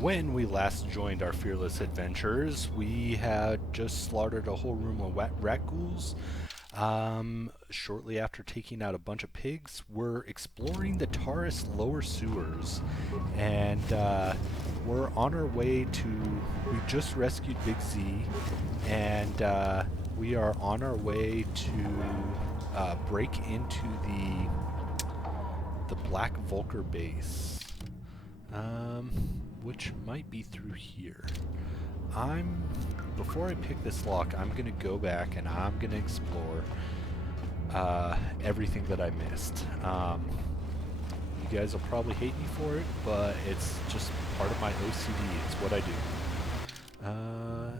When we last joined our fearless adventurers, we had just slaughtered a whole room of rat ghouls. Shortly after taking out a bunch of pigs, we're exploring the Taurus lower sewers, and we're on our way to. We just rescued Big Z, and we are on our way to break into the Black Vulcar base. Which might be through here. Before I pick this lock, I'm gonna go back and I'm gonna explore everything that I missed. You guys will probably hate me for it, but it's just part of my OCD. It's what I do.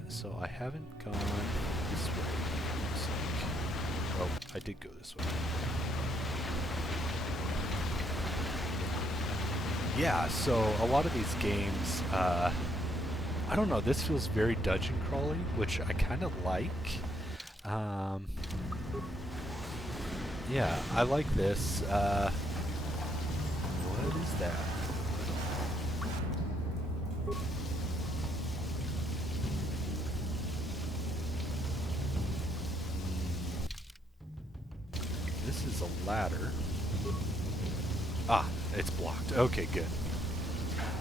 So I haven't gone this way. Looks like. Oh, I did go this way. Yeah, so a lot of these games, I don't know, this feels very dungeon crawly, which I kind of like. Yeah, I like this. What is that? This is a ladder. Ah, it's blocked. Okay, good.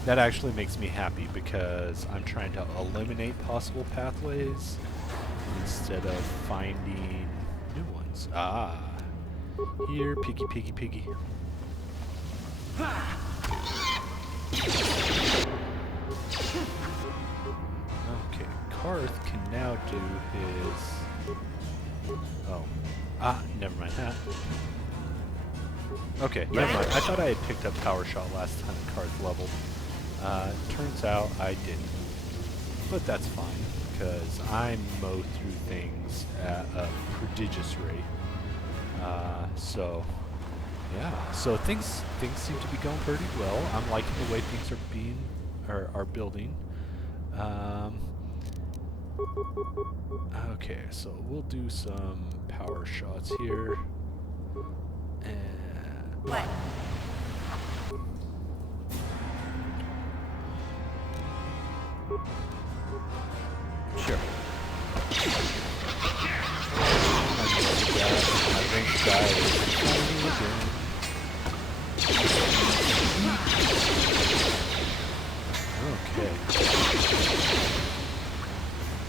That actually makes me happy because I'm trying to eliminate possible pathways instead of finding new ones. Ah. Here, piggy, piggy, piggy. Okay, Karth can now do his... Oh. Ah, never mind that. Okay, never mind. I thought I had picked up Power Shot last time Karth leveled. Turns out I didn't. But that's fine, because I mow through things at a prodigious rate. So, yeah. So things seem to be going pretty well. I'm liking the way things are building. Okay, so we'll do some power shots here. And what? Sure. I think guy is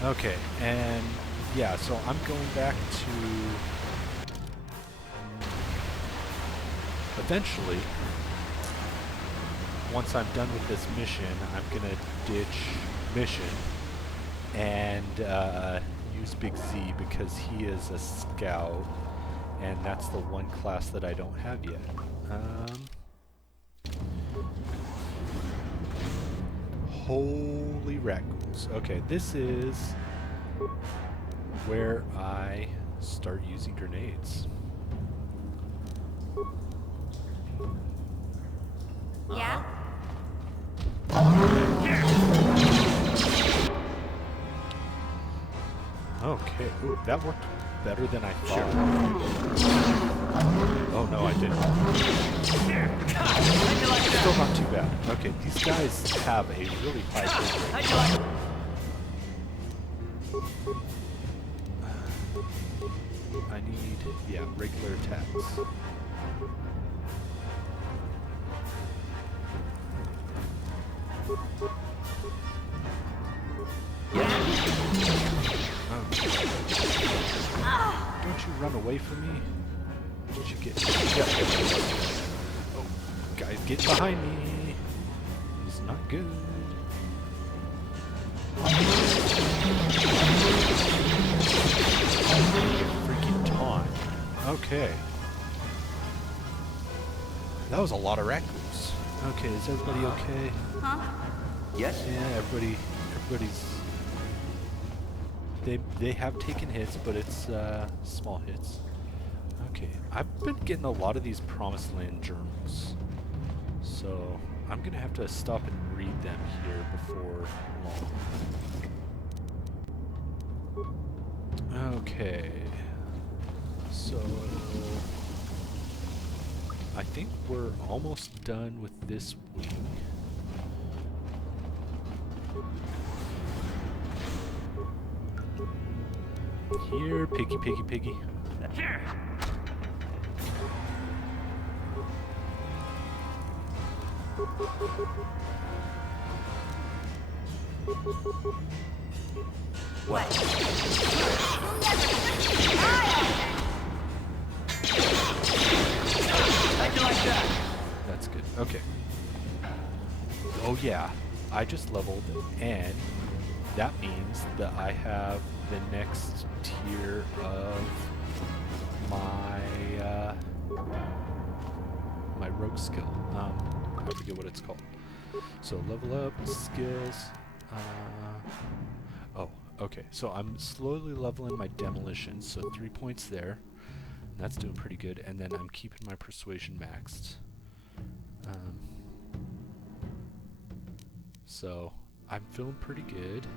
Okay, and yeah, so I'm going back to eventually, once I'm done with this mission, I'm gonna ditch mission and use Big Z because he is a scout, and that's the one class that I don't have yet. Holy rat ghouls. Okay, this is where I start using grenades. Yeah? Okay, ooh, that worked better than I thought. Oh no, I didn't. Still not too bad. Okay, these guys have a really high hit rate. I need, yeah, regular attacks. Don't you run away from me? Did you get... Yep. Oh, guys, get behind me. It's not good. Freaking taunt. Okay. That was a lot of rat ghouls. Okay, is everybody okay? Huh? Yes? Yeah, everybody's... They have taken hits, but it's small hits. Okay, I've been getting a lot of these Promised Land journals, so I'm gonna have to stop and read them here before long. Okay, so I think we're almost done with this wing. Here, piggy, piggy, piggy. Here. What? Like you like that. That's good. Okay. Oh yeah, I just leveled, and that means that I have the next tier of my my rogue skill. I forget what it's called. So level up skills. Oh, okay. So I'm slowly leveling my demolition. So 3 points there. And that's doing pretty good. And then I'm keeping my persuasion maxed. So I'm feeling pretty good.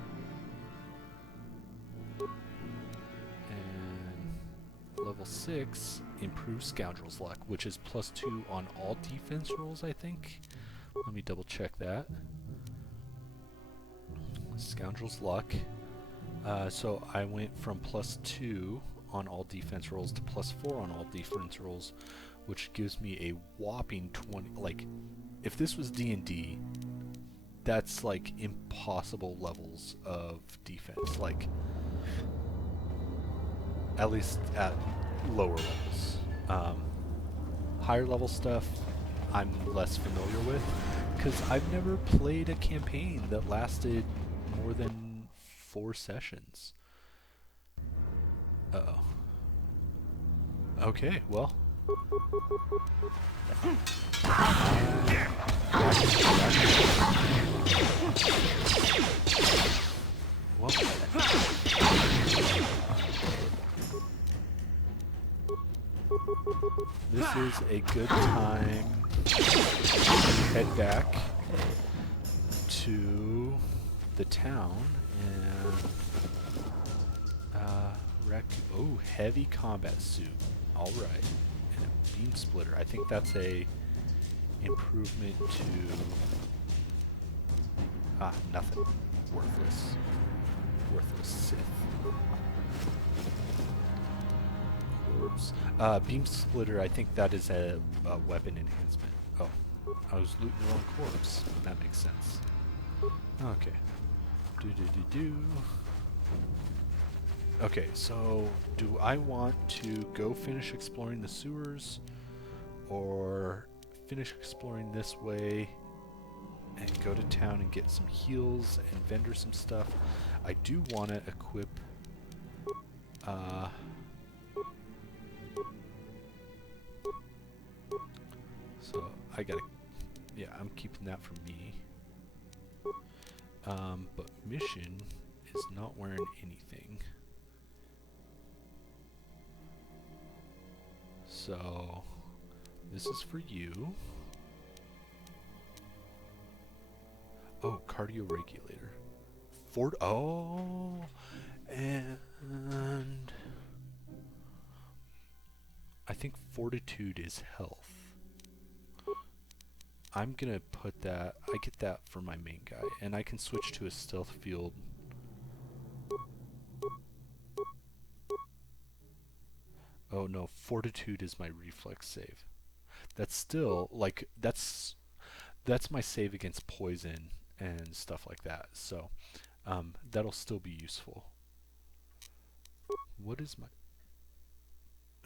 And level 6 improves Scoundrel's Luck, which is +2 on all defense rolls, I think. Let me double check that. Scoundrel's Luck. So I went from +2 on all defense rolls to +4 on all defense rolls, which gives me a whopping 20. Like, if this was D&D, that's like impossible levels of defense. Like, at least at lower levels. Higher level stuff, I'm less familiar with, because I've never played a campaign that lasted more than 4 sessions. Uh-oh. Okay, well. Well. This is a good time to head back to the town and oh, heavy combat suit. All right, and a beam splitter. I think that's a improvement to nothing. Worthless Sith. Oops. Beam splitter. I think that is a weapon enhancement. Oh, I was looting the wrong corpse. That makes sense. Okay. Okay, so do I want to go finish exploring the sewers, or finish exploring this way and go to town and get some heals and vendor some stuff? I do want to equip so I gotta, yeah, I'm keeping that for me. But mission is not wearing anything. So this is for you. Oh, cardio regulator. Oh, and I think fortitude is health. I'm gonna put that, I get that for my main guy, and I can switch to a stealth field. Oh no, fortitude is my reflex save. That's still, like, that's my save against poison and stuff like that, so that'll still be useful. What is my...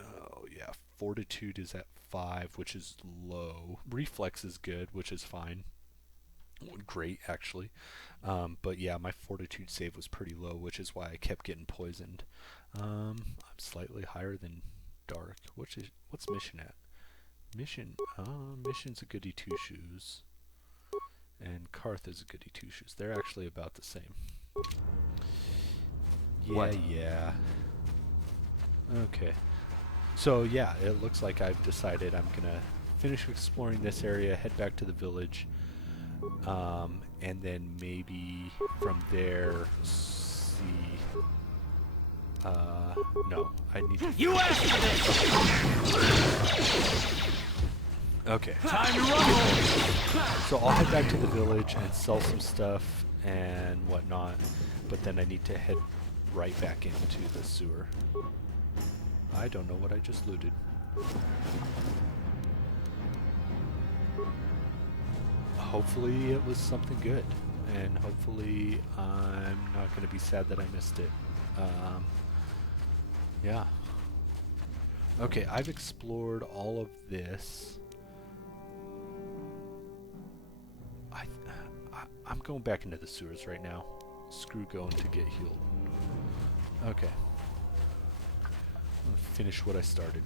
Oh yeah, fortitude is at 5, which is low. Reflex is good, which is fine. Great, actually. But yeah, my fortitude save was pretty low, which is why I kept getting poisoned. I'm slightly higher than Dark. What's mission at? Mission's a goody two shoes. And Karth is a goody two shoes. They're actually about the same. Yeah. Okay. So yeah, it looks like I've decided I'm gonna finish exploring this area, head back to the village, and then maybe from there see... no, I need to... You asked for this! Okay. Time to rumble! So I'll head back to the village and sell some stuff and whatnot, but then I need to head right back into the sewer. I don't know what I just looted. Hopefully it was something good, and hopefully I'm not going to be sad that I missed it. Yeah. Okay, I've explored all of this. I'm going back into the sewers right now. Screw going to get healed. Okay. I'm gonna finish what I started.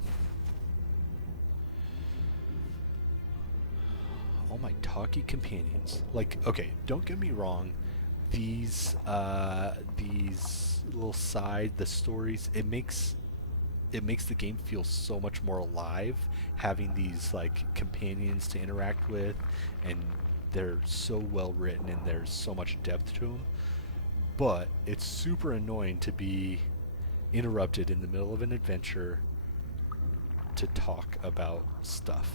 All my talky companions. Like, okay, don't get me wrong. These little the stories, it makes the game feel so much more alive, having these like companions to interact with, and they're so well written and there's so much depth to them. But it's super annoying to be interrupted in the middle of an adventure to talk about stuff.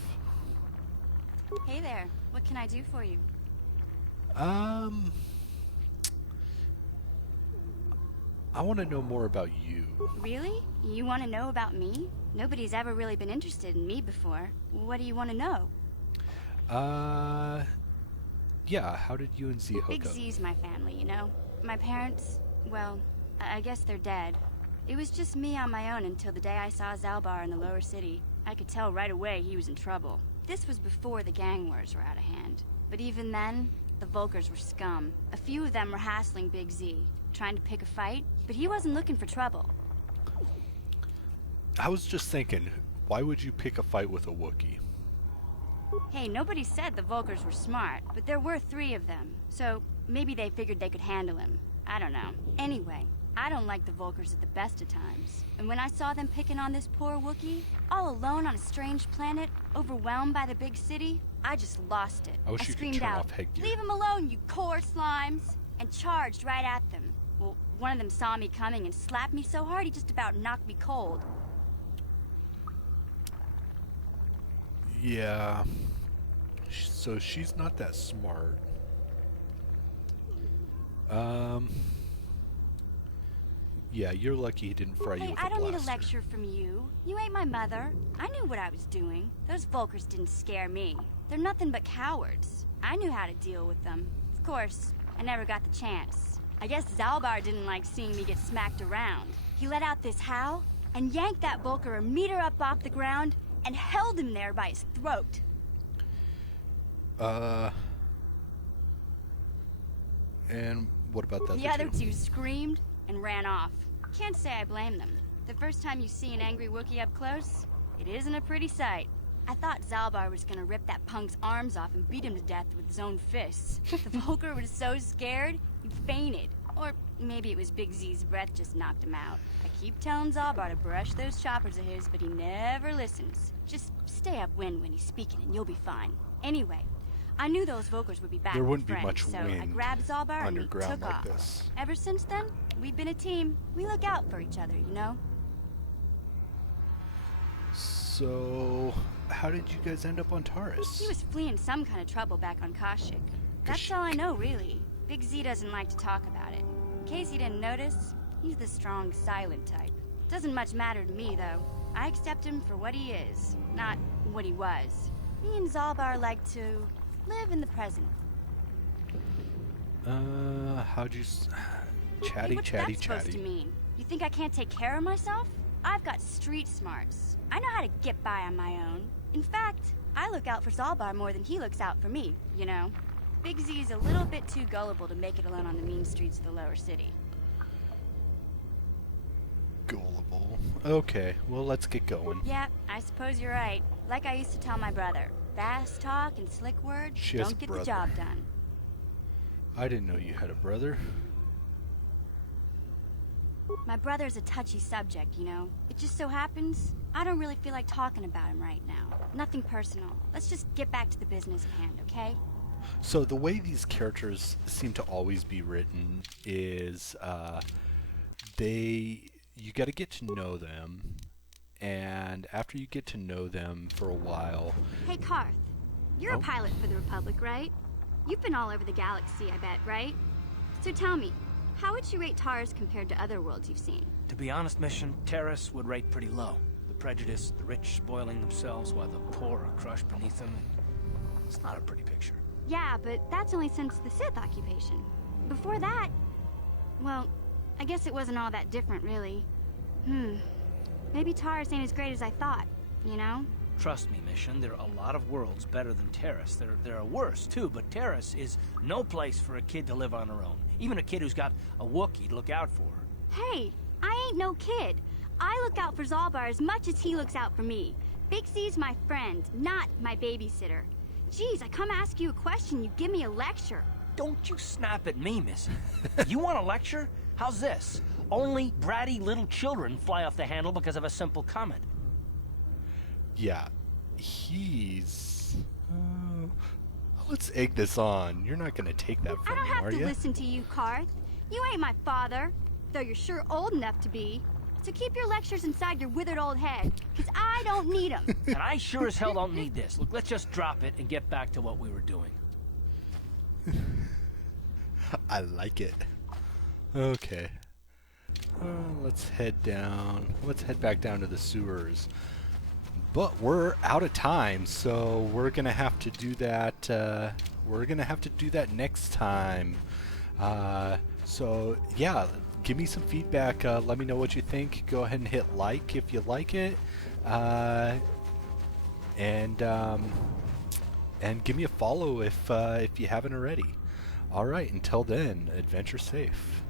Hey there, what can I do for you? I want to know more about you. Really? You want to know about me? Nobody's ever really been interested in me before. What do you want to know? Yeah, how did you and Z hook Big up? Z's my family, you know? My parents, well, I guess they're dead. It was just me on my own until the day I saw Zalbar in the lower city. I could tell right away he was in trouble. This was before the gang wars were out of hand. But even then, the Volkers were scum. A few of them were hassling Big Z, trying to pick a fight, but he wasn't looking for trouble. I was just thinking, why would you pick a fight with a Wookiee? Hey, nobody said the Volkers were smart, but there were 3 of them, so maybe they figured they could handle him. I don't know. Anyway, I don't like the Volkers at the best of times. And when I saw them picking on this poor Wookiee, all alone on a strange planet, overwhelmed by the big city, I just lost it. I wish you could screamed turn out, off headgear. "Leave him alone, you core slimes!" and charged right at them. Well, one of them saw me coming and slapped me so hard he just about knocked me cold. Yeah. So she's not that smart. Yeah, you're lucky he didn't fry you Hey, with a I don't need a blaster. lecture from you. You ain't my mother. I knew what I was doing. Those Volkers didn't scare me. They're nothing but cowards. I knew how to deal with them. Of course, I never got the chance. I guess Zalbar didn't like seeing me get smacked around. He let out this howl and yanked that Volker a meter up off the ground and held him there by his throat. And what about that? The other 2 screamed and ran off. Can't say I blame them. The first time you see an angry Wookiee up close, it isn't a pretty sight. I thought Zalbar was gonna rip that punk's arms off and beat him to death with his own fists. The Volker was so scared, he fainted. Or maybe it was Big Z's breath just knocked him out. I keep telling Zalbar to brush those choppers of his, but he never listens. Just stay upwind when he's speaking and you'll be fine. Anyway, I knew those Volkers would be back There with wouldn't be friends, much so I wind grabbed Zalbar and we underground took like off. this. Ever since then, we've been a team. We look out for each other, you know? So, how did you guys end up on Taurus? He was fleeing some kind of trouble back on Kashyyyk. That's all I know, really. Big Z doesn't like to talk about it. In case you didn't notice, he's the strong, silent type. Doesn't much matter to me, though. I accept him for what he is, not what he was. Me and Zalbar like to live in the present. How'd you... Hey, Chatty, what's chatty, that supposed chatty. to mean? You think I can't take care of myself? I've got street smarts. I know how to get by on my own. In fact, I look out for Zalbar more than he looks out for me, you know? Big Z's a little bit too gullible to make it alone on the mean streets of the lower city. Gullible. Okay, well, let's get going. Yeah, I suppose you're right. Like I used to tell my brother, fast talk and slick words She has don't a get brother. the job done. I didn't know you had a brother. My brother's a touchy subject, you know? It just so happens, I don't really feel like talking about him right now. Nothing personal. Let's just get back to the business at hand, okay? So the way these characters seem to always be written is you got to get to know them, and after you get to know them for a while, Hey, Karth. You're Oh. a pilot for the Republic, right? You've been all over the galaxy, I bet, right? So tell me, how would you rate Taurus compared to other worlds you've seen? To be honest, Mission, Terrace would rate pretty low. The prejudice, the rich spoiling themselves while the poor are crushed beneath them. It's not a pretty picture. Yeah, but that's only since the Sith occupation. Before that, well, I guess it wasn't all that different, really. Maybe Taurus ain't as great as I thought, you know? Trust me, Mission, there are a lot of worlds better than Terrace. There are worse, too, but Terrace is no place for a kid to live on her own. Even a kid who's got a Wookiee to look out for. Hey, I ain't no kid. I look out for Zalbar as much as he looks out for me. Big C's my friend, not my babysitter. Geez, I come ask you a question, you give me a lecture. Don't you snap at me, Missy. You want a lecture? How's this? Only bratty little children fly off the handle because of a simple comment. Yeah, he's... let's egg this on. You're not gonna take that I from don't me, have are to you? listen to you, Karth. You ain't my father, though you're sure old enough to be. So keep your lectures inside your withered old head, because I don't need them. And I sure as hell don't need this. Look, let's just drop it and get back to what we were doing. I like it. Okay. Let's head down. Let's head back down to the sewers. But we're out of time, so we're gonna have to do that. We're gonna have to do that next time. So yeah, give me some feedback. Let me know what you think. Go ahead and hit like if you like it, and give me a follow if you haven't already. All right. Until then, adventure safe.